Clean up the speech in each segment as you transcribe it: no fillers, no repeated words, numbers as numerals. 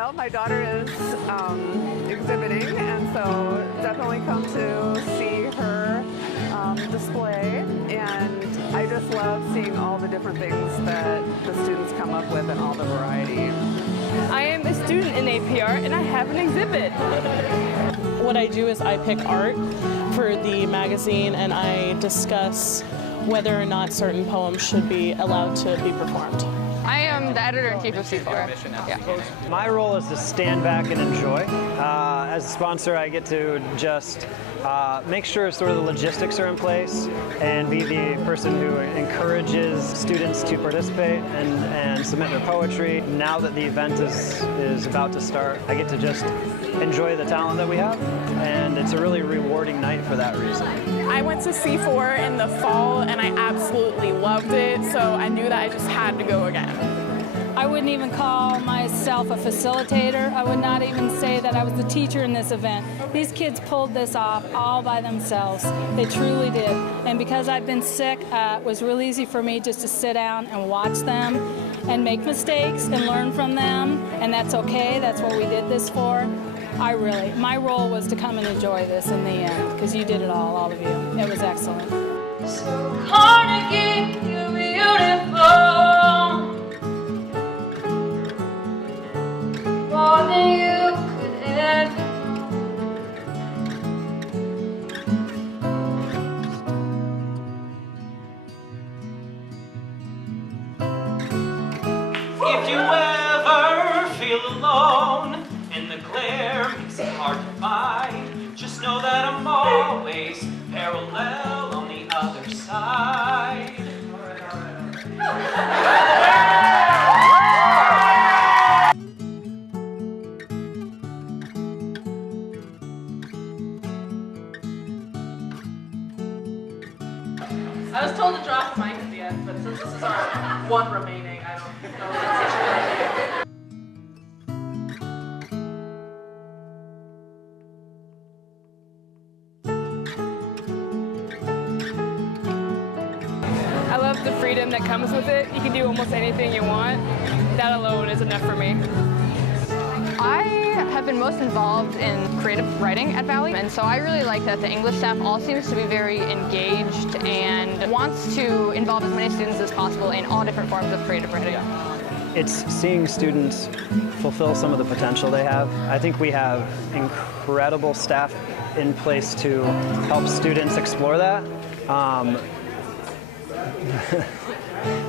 Well, my daughter is exhibiting, and so definitely come to see her display, and I just love seeing all the different things that the students come up with and all the variety. I am a student in APR and I have an exhibit. What I do is I pick art for the magazine and I discuss whether or not certain poems should be allowed to be performed. I am the editor-in-chief of C4. Yeah. My role is to stand back and enjoy. As a sponsor, I get to just make sure sort of the logistics are in place and be the person who encourages students to participate and submit their poetry. Now that the event is about to start, I get to just enjoy the talent that we have, and it's a really rewarding night for that reason. I went to C4 in the fall and I absolutely loved it, so I knew that I just had to go again. I wouldn't even call myself a facilitator. I would not even say that I was the teacher in this event. These kids pulled this off all by themselves. They truly did. And because I've been sick, it was really easy for me just to sit down and watch them and make mistakes and learn from them. And that's okay. That's what we did this for. My role was to come and enjoy this in the end, because you did it all of you. It was excellent. So Carnegie, you're beautiful, more than you could ever know. If you ever feel alone and the glare makes it hard to find, just know that I'm always parallel on the other side. I was told to drop the mic at the end, but since this is our one remaining, I don't know if that's such a good idea. I love the freedom that comes with it. You can do almost anything you want. That alone is enough for me. I have been most involved in creative writing at Valley, and so I really like that the English staff all seems to be very engaged and wants to involve as many students as possible in all different forms of creative writing. It's seeing students fulfill some of the potential they have. I think we have incredible staff in place to help students explore that.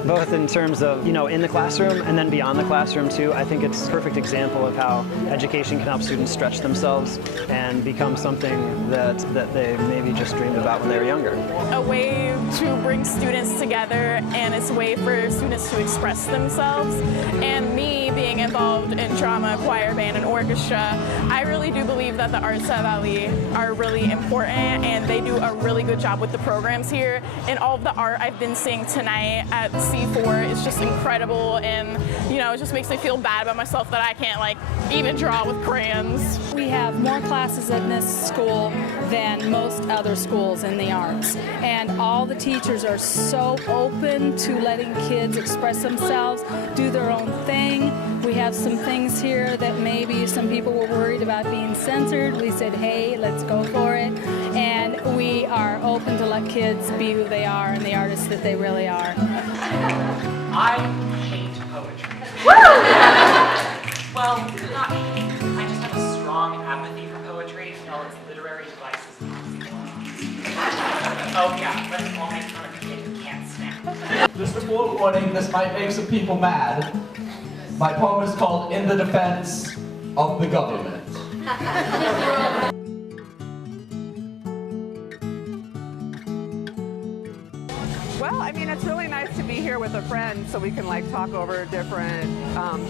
Both in terms of, in the classroom and then beyond the classroom too. I think it's a perfect example of how education can help students stretch themselves and become something that they maybe just dreamed about when they were younger. A way to bring students together, and it's a way for students to express themselves. And me being involved in drama, choir, band, and orchestra, I really do believe that the arts at Valley are really important, and they do a really good job with the programs here. And all of the art I've been seeing tonight at C4 is just incredible, and it just makes me feel bad about myself that I can't even draw with crayons. We have more classes in this school than most other schools in the arts, and all the teachers are so open to letting kids express themselves, do their own thing. We have some things here that maybe some people were worried about being censored. We said, hey, let's go for it, and we are open to let kids be who they are and the artists that they really are. I hate poetry. Well, not hate. I just have a strong apathy for poetry and all its literary devices. Oh yeah, let's all make fun of a kid who can't stand. Just a forewarning, this might make some people mad. My poem is called In the Defense of the Government. Well, it's really nice to be here with a friend so we can talk over different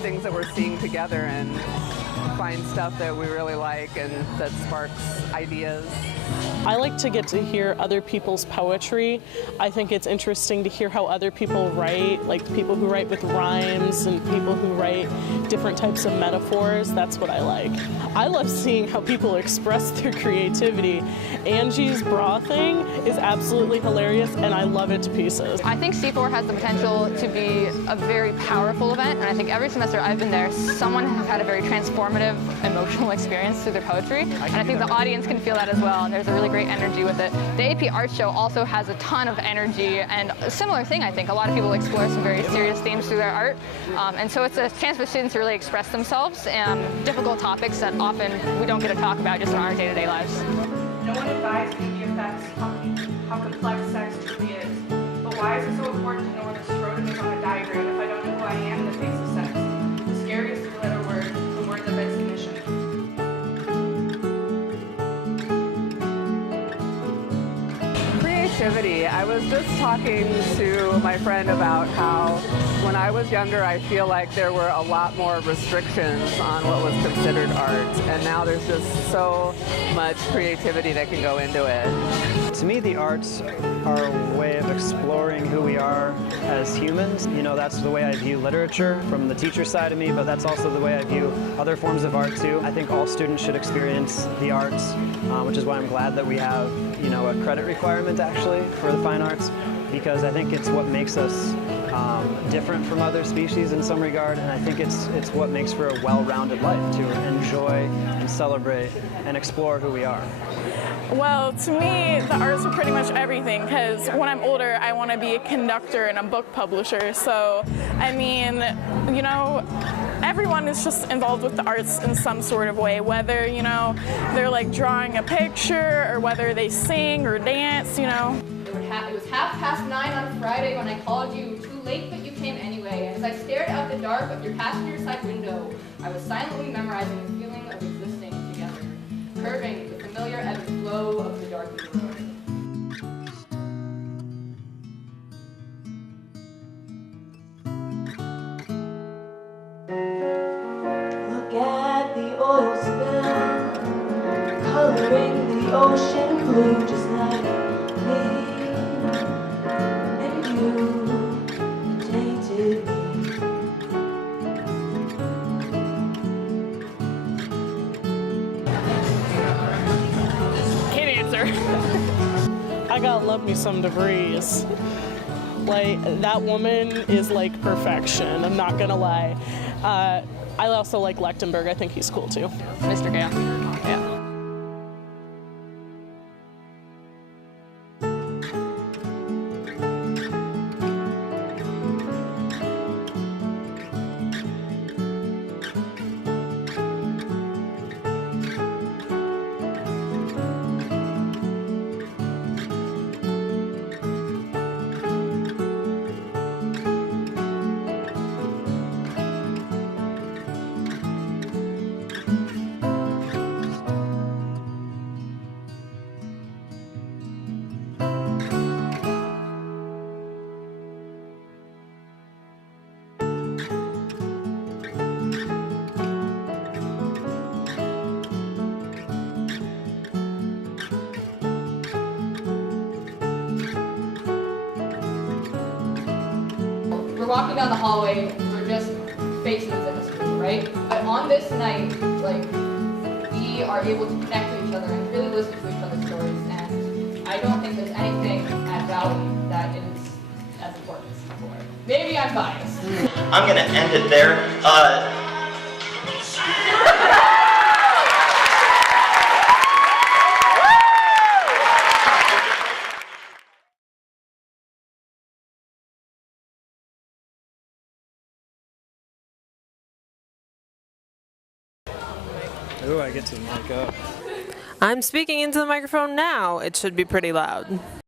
things that we're seeing together, and find stuff that we really like and that sparks ideas. I like to get to hear other people's poetry. I think it's interesting to hear how other people write, like people who write with rhymes and people who write different types of metaphors. That's what I like. I love seeing how people express their creativity. Angie's bra thing is absolutely hilarious and I love it to pieces. I think C4 has the potential to be a very powerful event, and I think every semester I've been there, someone has had a very transformative emotional experience through their poetry, and I think the audience can feel that as well, and there's a really great energy with it. The AP Art Show also has a ton of energy, and a similar thing, I think. A lot of people explore some very serious themes through their art, and so it's a chance for students to really express themselves and difficult topics that often we don't get to talk about just in our day-to-day lives. No one advised me the effects how complex sex truly is. But why is it so important to know what a scrotum is on a diagram if I don't know who I am in the face of sex? The scariest three-letter word, the word that begs submission. Creativity. I was just talking to my friend about how when I was younger I feel like there were a lot more restrictions on what was considered art, and now there's just so much creativity that can go into it. To me, the arts are a way of exploring who we are as humans. You know, that's the way I view literature from the teacher side of me, but that's also the way I view other forms of art too. I think all students should experience the arts, which is why I'm glad that we have, you know, a credit requirement actually for the fine arts, because I think it's what makes us different from other species in some regard, and I think it's what makes for a well-rounded life, to enjoy and celebrate and explore who we are. Well, to me, the arts are pretty much everything, because when I'm older, I want to be a conductor and a book publisher. So, I mean, you know, everyone is just involved with the arts in some sort of way, whether, you know, they're like drawing a picture or whether they sing or dance, you know. It was 9:30 on Friday when I called you. Too late, but you came anyway. And as I stared out the dark of your passenger side window, I was silently memorizing the feeling of existing together, curving the familiar ebb and flow of the darkened road. Look at the oil spill, coloring the ocean blue, just like me and you tainted me. Can't answer. I gotta love me some DeVries. Like, that woman is like perfection, I'm not gonna lie. I also like Lechtenberg, I think he's cool too. Mr. Gale. Yeah. We're walking down the hallway, we're just faces in the school, right? But on this night, like, we are able to connect to each other and really listen to each other's stories, and I don't think there's anything at Valley that is as important as before. Maybe I'm biased. I'm gonna end it there. Ooh, I get to mic up. I'm speaking into the microphone now. It should be pretty loud.